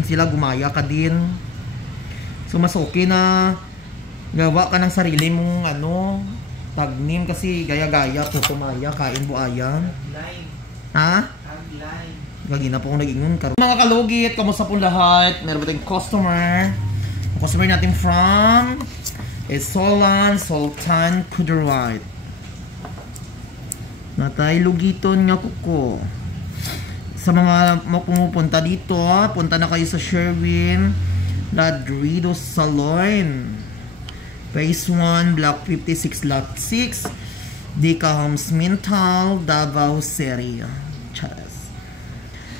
sila, gumaya ka din. So mas okay na gawa ka ng sarili mong tagnim kasi gaya-gaya, tutumaya, kain buaya. Ha? Gagi na po akong nag-ingon karon. Mga kalugit, kamusta po lahat? Meron ba tayong customer? Customer natin from is Sultan Kuderwite. Natay lugiton nga kuko. Sa mga pumupunta dito, punta na kayo sa Sherwin Ladrido Salon, Phase 1, Block 56, Lot 6, Dica Homes, Mintal, Davao City. Charas.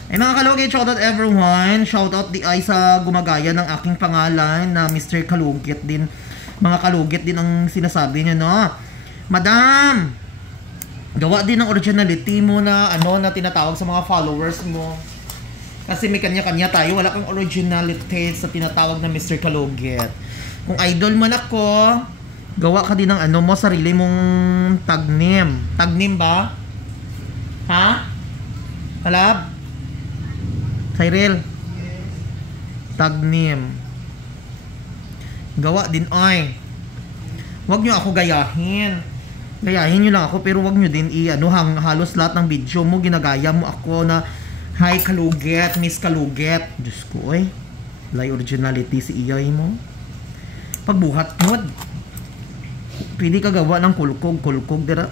Ay mga kalugit, shoutout everyone. Shoutout di ay sa gumagaya ng aking pangalan na Mr. Kalugit din. Mga kalugit din ang sinasabi niya, no? Madam, gawa din ng originality mo na na tinatawag sa mga followers mo. Kasi may kanya-kanya tayo, wala kang originality sa tinatawag na Mr. Kalugit. Kung idol man ako, gawa ka din ng mo, sarili mong tagnim. Tagnim ba? Ha? Halab? Cyril? Tagnim. Gawa din ay. Huwag nyo ako gayahin. Gayahin nyo lang ako, pero wag nyo din halos lahat ng video mo, ginagaya mo ako na hi Kalugit, Miss Kalugit. Diyos ko, lay originality si iyay mo. Pagbuhat mo, pwede ka gawa ng kulkog, dira.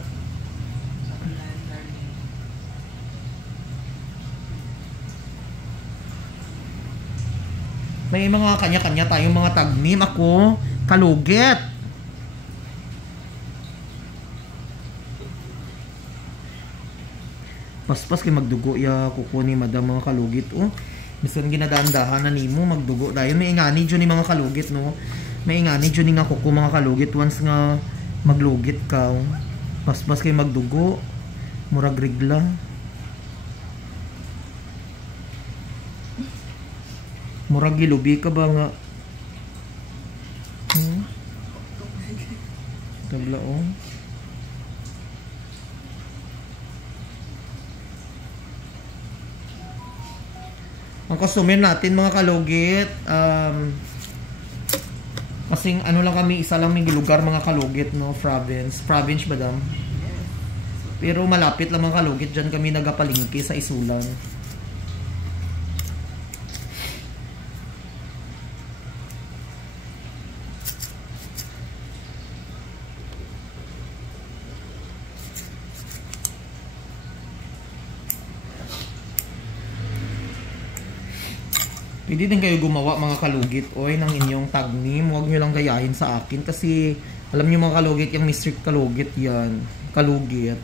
May mga kanya-kanya tayong mga tagnim. Ako, Kalugit. Paspas kay magdugo ya kuko ni madam mga kalugit. Bisan ginadaan-dahan na nimo magdugo dayon. May ingani jud ni mga kalugit, no. May ingani jud ni nga kuko mga kalugit once nga maglugit ka. Paspas kay magdugo murag rigla. Murag gilubi ka ba nga? Tablaong. Ang customer natin mga kalugit, kasing lang kami, isa lang may lugar mga kalugit, no, province madam. Pero malapit lang mga kalugit, dyan kami nagapalingki sa Isulan. Pwede din kayo gumawa mga kalugit ng inyong tagnim. Huwag nyo lang gayahin sa akin kasi alam nyo mga kalugit, yung Mr. Kalugit yan. Kalugit.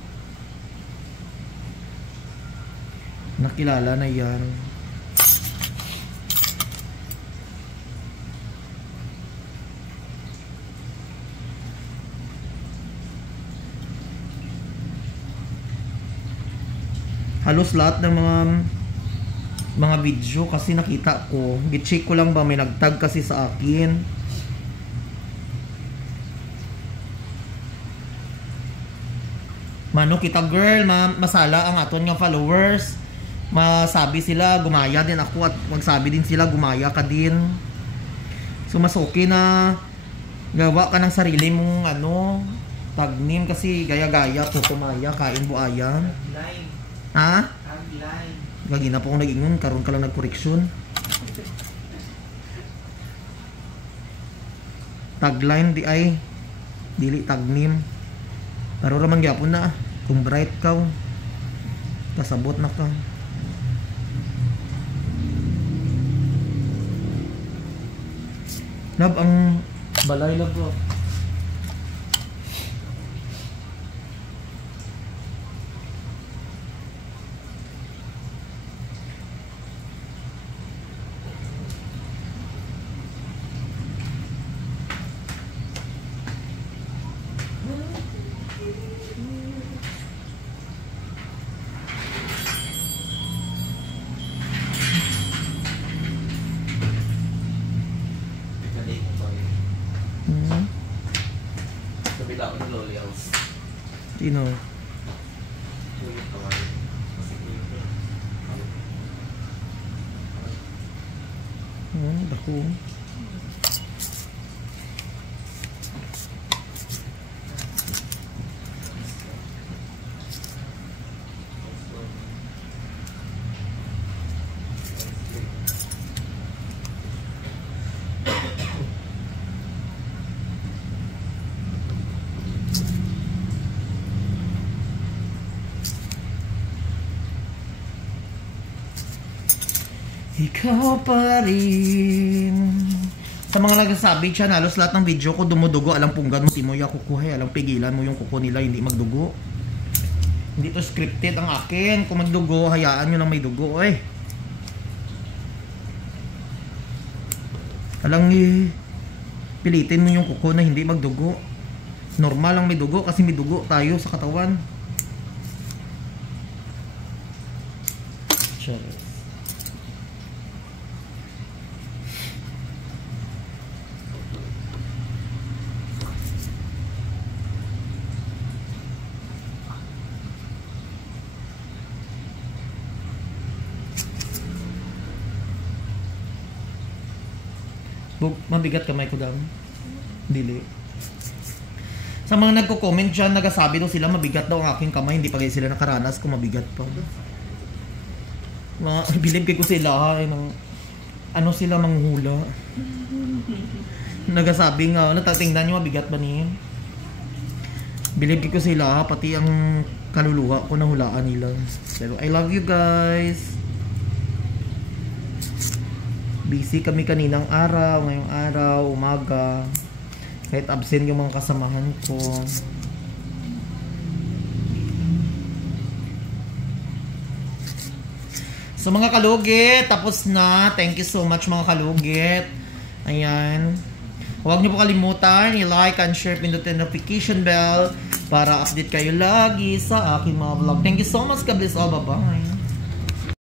Nakilala na yan. Halos lahat ng mga video kasi nakita ko, gi-check ko lang ba may nagtag kasi sa akin. Mano kita girl, masala ang aton nga followers. Masabi sila gumaya din ako at magsabi din sila gumaya ka din. So mas okay na gawa ka ng sarili mong tagnim kasi gaya-gaya, tutumaya, kain buaya. Ha? Gagi na po akong nag-ingon, karon ka lang nag-correction. Tagline di ay dili tagnim. Pero ramang gyapon na kung bright ka, kasabot na ka. Lab ang balay lab bro. Sino? Dako. Ikaw pa rin. Sa mga nagsasabi dyan, halos lahat ng video ko dumudugo. Alang punggan mo, Timoy, kukuhay. Alang pigilan mo yung kuko nila, hindi magdugo. Hindi to scripted ang akin. Kung magdugo, hayaan nyo lang may dugo, eh. Alang pilitin mo yung kuko na hindi magdugo. Normal lang may dugo kasi may dugo tayo sa katawan. Sure. Mabigat kamay ko daw. Dili. Sa mga nagko-comment dyan, nagasabi daw sila mabigat daw ang aking kamay. Hindi pa kayo sila nakaranas kung mabigat pa. Bilib kayo sila ha. Ano sila manghula. Nagasabi nga, natatingnan nyo mabigat ba niya? Bilib kayo sila ha. Pati ang kaluluwa ko nahulaan nila. Pero I love you guys. Busy kami kaninang araw, ngayong araw, umaga. Kahit absent yung mga kasamahan ko. So mga kalugit, tapos na. Thank you so much mga kalugit. Ayan. Huwag niyo po kalimutan, i-like and share, pindutin notification bell para update kayo lagi sa aking mga vlog. Thank you so much. God bless all. Bye-bye.